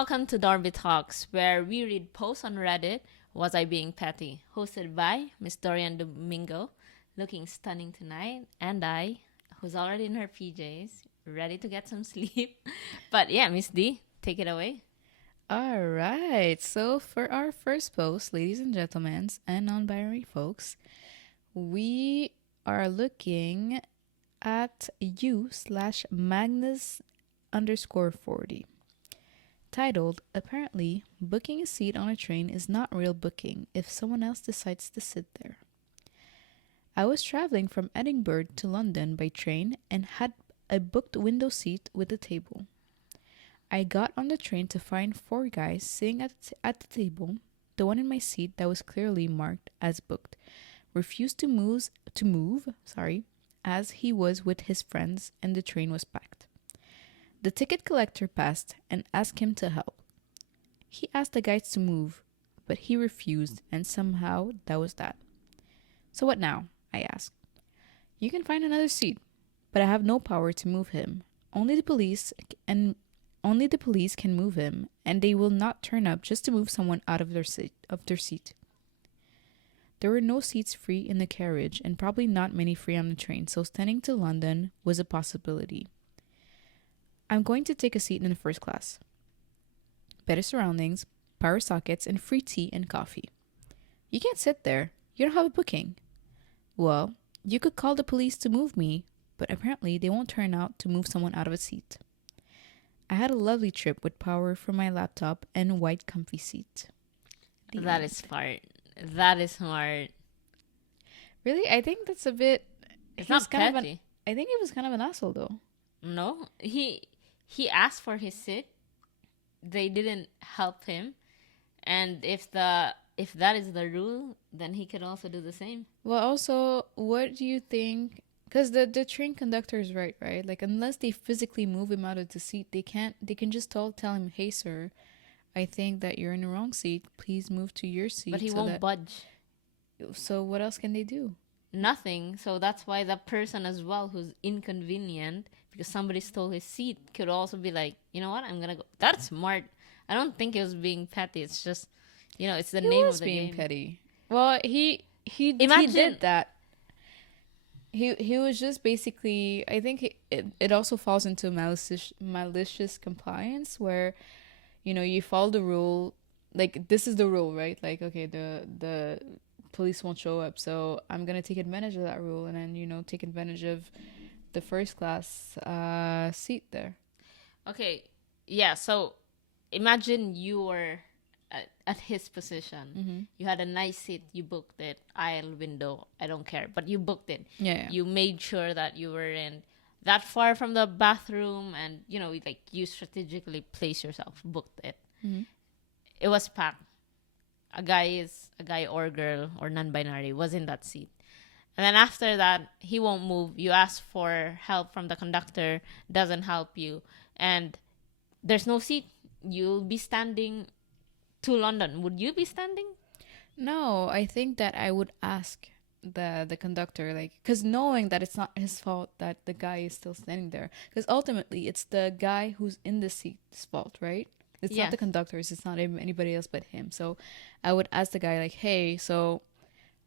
welcome to Dorbe Talks, where we read posts on Reddit. Was I being petty? Hosted by Miss Dorian Domingo, looking stunning tonight, and I, who's already in her PJs, ready to get some sleep. But yeah, Miss D, take it away. All right. So for our first post, ladies and gentlemen, and non-binary folks, we are looking at you/Magnus_40, titled, "Apparently, booking a seat on a train is not real booking if someone else decides to sit there. I was traveling from Edinburgh to London by train and had a booked window seat with a table. I got on the train to find four guys sitting at the table. The one in my seat that was clearly marked as booked refused to move, as he was with his friends and the train was packed. The ticket collector passed and asked him to help. He asked the guys to move, but he refused, and somehow that was that. So what now? I asked. You can find another seat, but I have no power to move him. Only the police can move him, and they will not turn up just to move someone out of their seat. There were no seats free in the carriage, and probably not many free on the train, so standing to London was a possibility. I'm going to take a seat in the first class. Better surroundings, power sockets, and free tea and coffee. You can't sit there. You don't have a booking. Well, you could call the police to move me, but apparently they won't turn out to move someone out of a seat. I had a lovely trip with power from my laptop and a white comfy seat." That is smart. That is smart. Really? I think that's a bit... It's not petty. I think it was kind of an asshole, though. No, he asked for his seat. They didn't help him, and if that is the rule, then he could also do the same. Well, also, what do you think? Because the train conductor is right? Like, unless they physically move him out of the seat, they can just tell him, "Hey, sir, I think that you're in the wrong seat. Please move to your seat." But he won't budge. So what else can they do? Nothing. So that's why the person as well who's inconvenient because somebody stole his seat could also be like, you know what, I'm gonna go. That's smart. I don't think it was being petty. It's just, it's the name of the game. He was being petty. Well, he did that. He was just basically, I think it also falls into malicious compliance where, you follow the rule. Like, this is the rule, right? Like, okay, the police won't show up, so I'm gonna take advantage of that rule and then, take advantage of the first class seat there. Okay, yeah, so imagine you were at his position. Mm-hmm. You had a nice seat, you booked it, aisle, window, I don't care, but you booked it. Yeah. You made sure that you were in that far from the bathroom and, you strategically place yourself, booked it. Mm-hmm. It was packed. A guy or girl or non-binary was in that seat. And then after that, he won't move. You ask for help from the conductor, doesn't help you. And there's no seat. You'll be standing to London. Would you be standing? No, I think that I would ask the conductor, like, because knowing that it's not his fault that the guy is still standing there. Because ultimately, it's the guy who's in the seat's fault, right? It's not the conductor's. It's not anybody else but him. So I would ask the guy, like, hey, so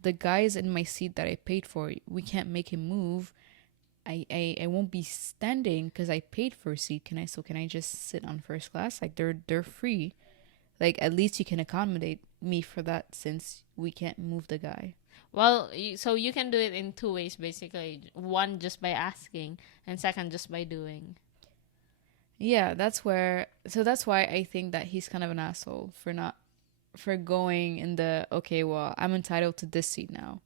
the guy is in my seat that I paid for. We can't make him move. I won't be standing because I paid for a seat. Can I just sit on first class? Like, they're free. Like, at least you can accommodate me for that since we can't move the guy. Well, so you can do it in two ways, basically. One, just by asking, and second, just by doing. Yeah, that's why I think that he's kind of an asshole for going in the, okay, well, I'm entitled to this seat now.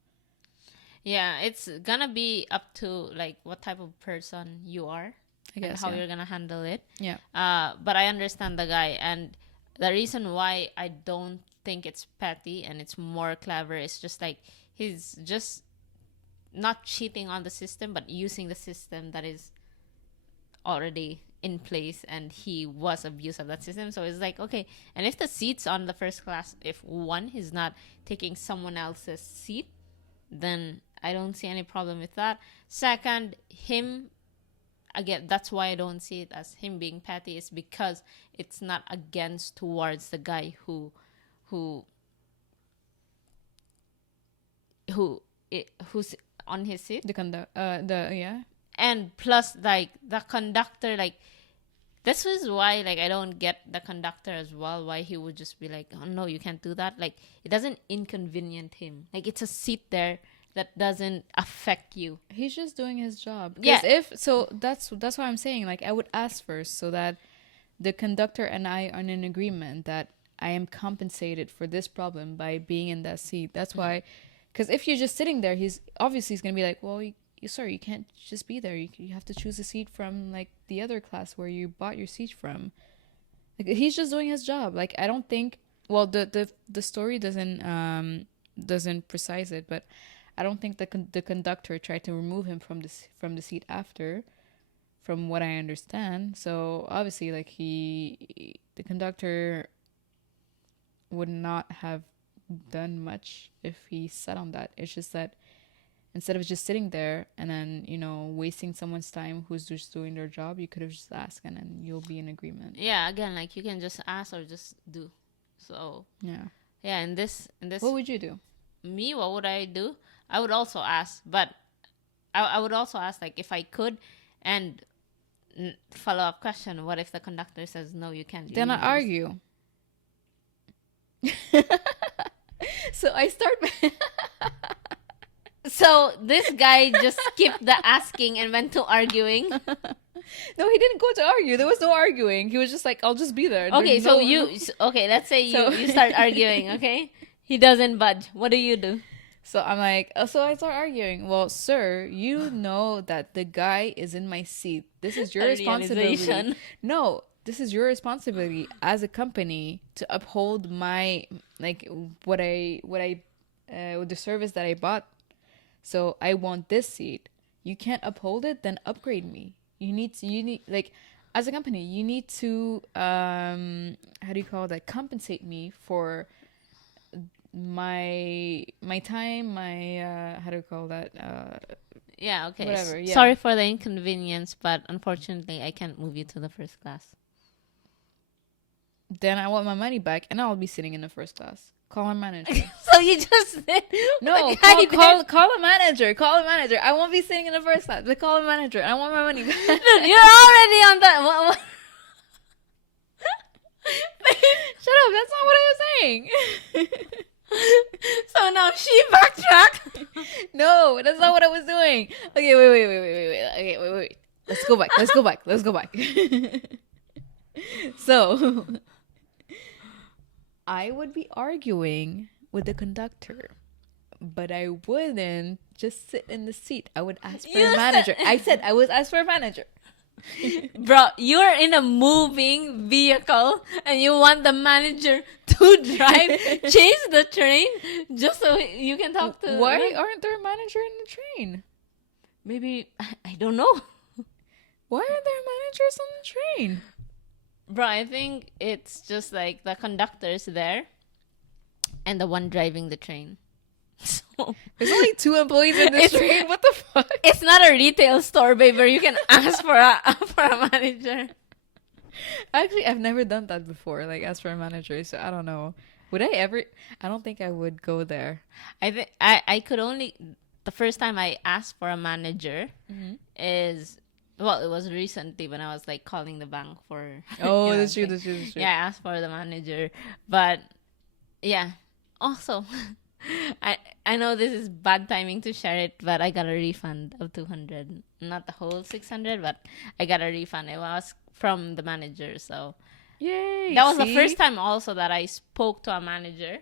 Yeah, it's gonna be up to like what type of person you are, I guess, and how you're gonna handle it. Yeah. But I understand the guy, and the reason why I don't think it's petty and it's more clever is just like he's just not cheating on the system, but using the system that is already in place, and he was abused of that system. So it's like, okay, and if the seats on the first class, if one is not taking someone else's seat, then I don't see any problem with that. Second, him again, that's why I don't see it as him being petty, is because it's not against towards the guy who who's on his seat. And plus, like, the conductor, like, this is why, like, I don't get the conductor as well, why he would just be like, oh no, you can't do that. Like, it doesn't inconvenient him. Like, it's a seat there that doesn't affect you. He's just doing his job. Yeah. That's why I'm saying, like, I would ask first so that the conductor and I are in agreement that I am compensated for this problem by being in that seat. That's why, because if you're just sitting there, he's gonna be like, well, sorry, you can't just be there. You have to choose a seat from, like, the other class where you bought your seat from. Like, he's just doing his job. Like, I don't think, well, the story doesn't precise it, but I don't think the conductor tried to remove him from the seat after, from what I understand. So obviously, like, the conductor would not have done much if he sat on that. It's just that instead of just sitting there and then, wasting someone's time who's just doing their job, you could have just asked and then you'll be in agreement. Yeah, again, like, you can just ask or just do. So yeah, in this what would you do? Me, what would I do? I would also ask, but I would also ask, like, if I could, and follow-up question, what if the conductor says no, you can't? Then I argue. So I start. So this guy just skipped the asking and went to arguing. No, he didn't go to argue. There was no arguing. He was just like, I'll just be there. Okay, let's say you start arguing, okay? He doesn't budge. What do you do? So I'm like, so I start arguing. Well, sir, you know that the guy is in my seat. This is your responsibility. No, this is your responsibility as a company to uphold my, like, the service that I bought. So I want this seat. You can't uphold it, then upgrade me. You need like, as a company, you need to how do you call that? Compensate me for my time, my how do you call that? Yeah, okay. Whatever. Yeah. Sorry for the inconvenience, but unfortunately, I can't move you to the first class. Then I want my money back, and I'll be sitting in the first class. Call a manager. So you just said no. Call a manager. Call a manager. I won't be sitting in the first class. But call a manager. I want my money back. Dude, you're already on that. What? Shut up. That's not what I was saying. So now she backtracked. No, that's not what I was doing. Okay, wait. Okay, wait. Let's go back. So I would be arguing with the conductor, but I wouldn't just sit in the seat. I would ask for a manager. I said I would ask for a manager. Bro, you're in a moving vehicle and you want the manager to drive, chase the train just so you can talk to. Why aren't there a manager in the train? Maybe, I don't know. Why aren't there managers on the train? Bro, I think it's just like the conductor's there and the one driving the train. So there's only 2 employees in this train. What the fuck? It's not a retail store, babe, where you can ask for a manager. Actually, I've never done that before. Like, ask for a manager. So I don't know. Would I ever? I don't think I would go there. I think I could only. The first time I asked for a manager is. Well, it was recently when I was like calling the bank for. Oh, that's true. Yeah, I asked for the manager, but yeah. Also, I know this is bad timing to share it, but I got a refund of 200, not the whole 600, but I got a refund. It was from the manager, so yay! That was the first time also that I spoke to a manager.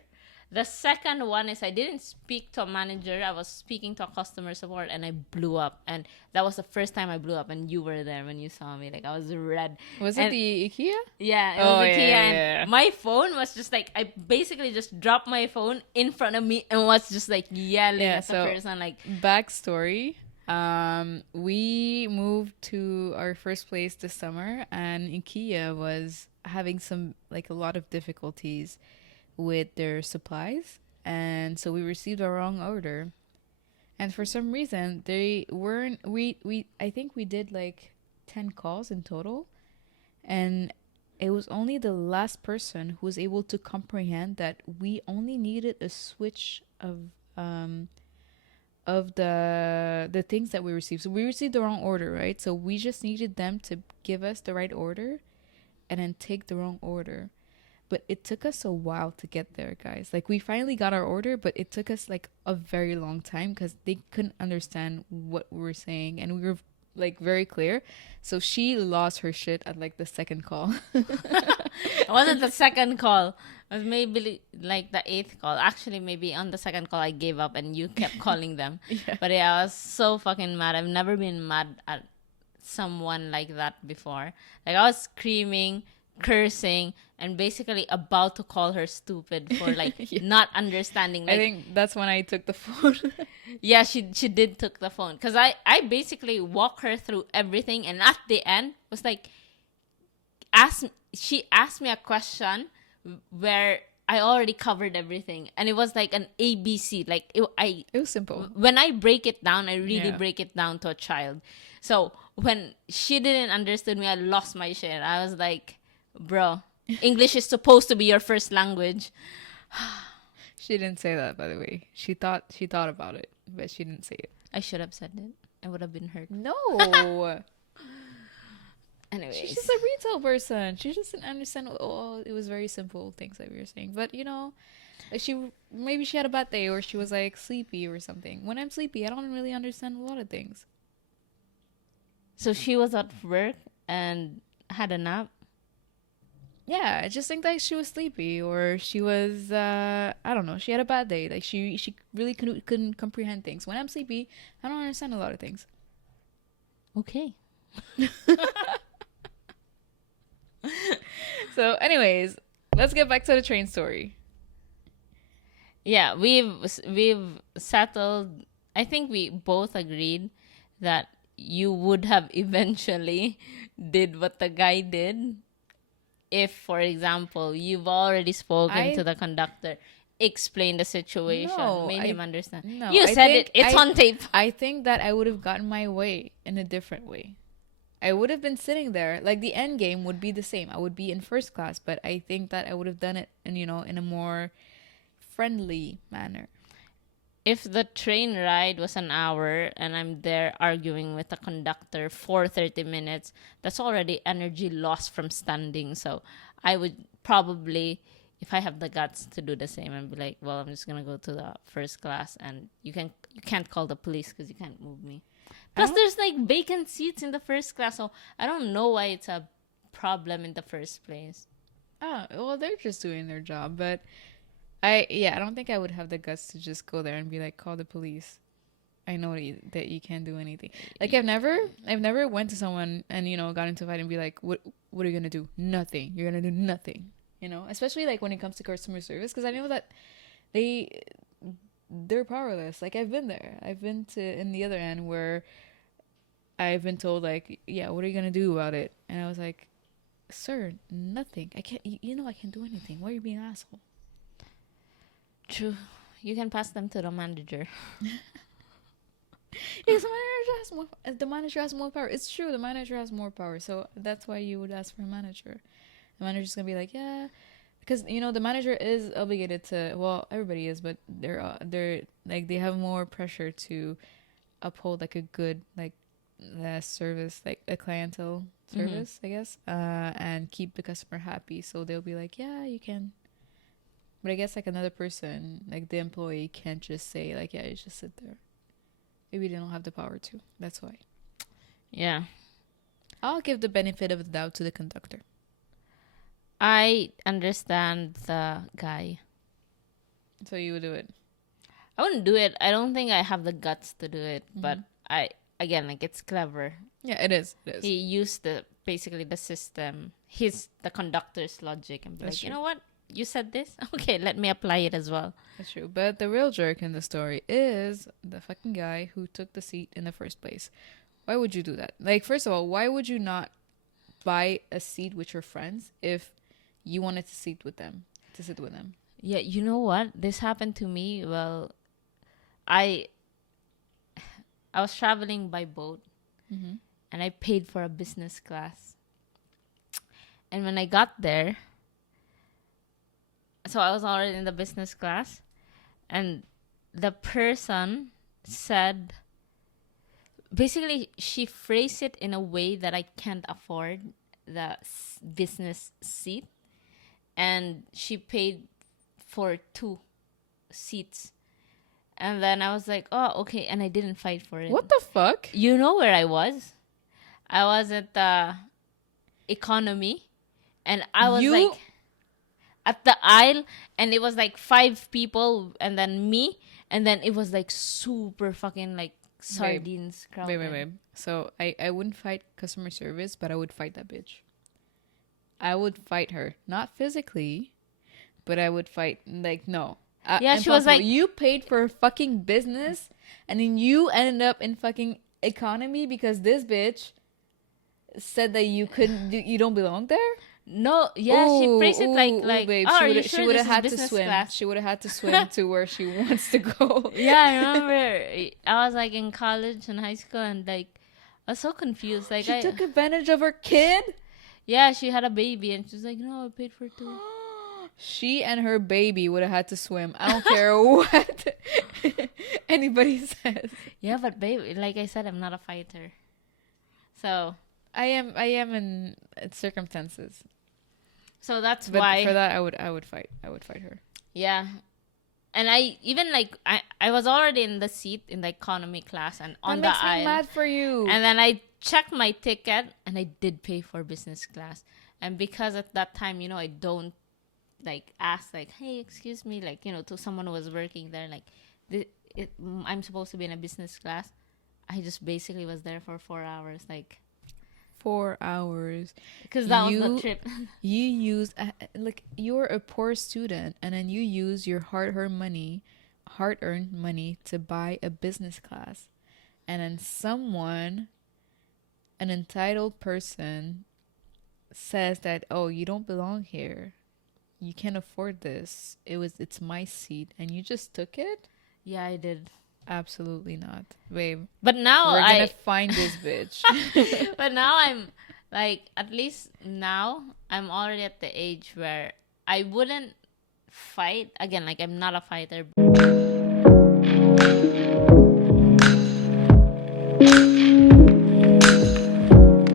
The second one is I didn't speak to a manager. I was speaking to a customer support and I blew up. And that was the first time I blew up. And you were there when you saw me. Like, I was red. Was it the IKEA? Yeah, it was IKEA. And my phone was just like, I basically just dropped my phone in front of me and was just like yelling at the person. Like, backstory. We moved to our first place this summer and IKEA was having a lot of difficulties with their supplies, and so we received a wrong order, and for some reason they weren't I think we did like 10 calls in total, and it was only the last person who was able to comprehend that we only needed a switch of the things that we received. So we received the wrong order, right? So we just needed them to give us the right order and then take the wrong order. But it took us a while to get there, guys. Like, we finally got our order, but it took us like a very long time because they couldn't understand what we were saying, and we were like very clear. So she lost her shit at like the second call. It wasn't the second call. It was maybe like the eighth call. Actually, maybe on the second call I gave up and you kept calling them. Yeah. But yeah, I was so fucking mad. I've never been mad at someone like that before. Like, I was screaming, cursing, and basically about to call her stupid for like Yeah. not understanding. Like, I think that's when I took the phone. yeah, she did took the phone because I basically walked her through everything, and at the end was like, she asked me a question where I already covered everything, and it was like an ABC. Like, It was simple. when I break it down, I really Yeah. break it down to a child. So when she didn't understand me, I lost my shit. I was like, bro, English is supposed to be your first language. She didn't say that, by the way. She thought about it, but she didn't say it. I should have said it. I would have been hurt. No. Anyways. She's just a retail person. She just didn't understand. Oh, it was very simple things that we were saying. But like, maybe she had a bad day, or she was like sleepy or something. When I'm sleepy, I don't really understand a lot of things. So she was at work and had a nap. Yeah, I just think that she was sleepy, or she was I don't know. She had a bad day. Like, she really couldn't comprehend things. When I'm sleepy, I don't understand a lot of things. Okay. So, anyways, let's get back to the train story. Yeah, we've settled. I think we both agreed that you would have eventually did what the guy did if, for example, you've already spoken to the conductor, explained the situation, made him understand. No, You said it. It's on tape. I think that I would have gotten my way in a different way. I would have been sitting there. Like, the end game would be the same. I would be in first class, but I think that I would have done it in a more friendly manner. If the train ride was an hour and I'm there arguing with the conductor for 30 minutes, that's already energy lost from standing. So I would probably, if I have the guts to do the same, and be like, well, I'm just gonna go to the first class, and you can't call the police because you can't move me. Plus, there's like vacant seats in the first class, so I don't know why it's a problem in the first place. Oh, well, they're just doing their job, but I don't think I would have the guts to just go there and be like, call the police. I know that you can't do anything. Like, I've never went to someone and got into a fight and be like, what are you gonna do? Nothing. You're gonna do nothing. Especially like when it comes to customer service, because I know that they're powerless. Like, I've been there. I've been to in the other end where I've been told like, yeah, what are you gonna do about it? And I was like, sir, nothing. I can't. I can't do anything. Why are you being an asshole? True. You can pass them to the manager. Because the manager has more power. It's true. The manager has more power. So that's why you would ask for a manager. The manager's gonna be like, yeah, because the manager is obligated to. Well, everybody is, but they're like, they have more pressure to uphold like a good service, like a clientele service, I guess, and keep the customer happy. So they'll be like, yeah, you can. But I guess like another person, like the employee, can't just say like, yeah, you just sit there. Maybe they don't have the power to. That's why. Yeah. I'll give the benefit of the doubt to the conductor. I understand the guy. So you would do it? I wouldn't do it. I don't think I have the guts to do it. But it's clever. Yeah, it is. He used basically the system, the conductor's logic, and be like, you know what? You said this? Okay, let me apply it as well. That's true. But the real jerk in the story is the fucking guy who took the seat in the first place. Why would you do that? Like, first of all, why would you not buy a seat with your friends if you wanted to sit with them? Yeah, you know what? This happened to me. Well, I was traveling by boat, and I paid for a business class. And when I got there, so I was already in the business class, and the person said, basically, she phrased it in a way that I can't afford the business seat, and she paid for 2 seats. And then I was like, oh, okay. And I didn't fight for it. What the fuck? You know where I was? I was at the economy. And I was like at the aisle. And it was like 5 people. And then me. And then it was like super fucking like sardines crowded. Wait. So I wouldn't fight customer service, but I would fight that bitch. I would fight her. Not physically, but I would fight. Like, no. Yeah, she was like, you paid for a fucking business, and then you ended up in fucking economy because this bitch said that you don't belong there. No, yeah, she phrased it like, babe, oh, she would have had to swim. Class? She would have had to swim to where she wants to go. Yeah, I remember. I was like in college and high school, and like I was so confused. Like she took advantage of her kid. Yeah, she had a baby, and she was like, no, I paid for 2. She and her baby would have had to swim. I don't care what anybody says. Yeah, but babe, like I said, I'm not a fighter. So I am in circumstances. So that's but why for that I would fight. I would fight her. Yeah. And I even like I was already in the seat in the economy class and on the aisle. That makes me mad for you. And then I checked my ticket and I did pay for business class. And because at that time, I don't like ask like, hey, excuse me, like, to someone who was working there, like I'm supposed to be in a business class. I just basically was there for 4 hours, like 4 hours, because that was the trip. You use like you're a poor student, and then you use your hard-earned money to buy a business class, and then an entitled person, says that, oh, you don't belong here. You can't afford this. It's my seat, and you just took it? Yeah, I did. Absolutely not, babe. But now we're gonna find this bitch. But now I'm like, at least now I'm already at the age where I wouldn't fight again. Like, I'm not a fighter.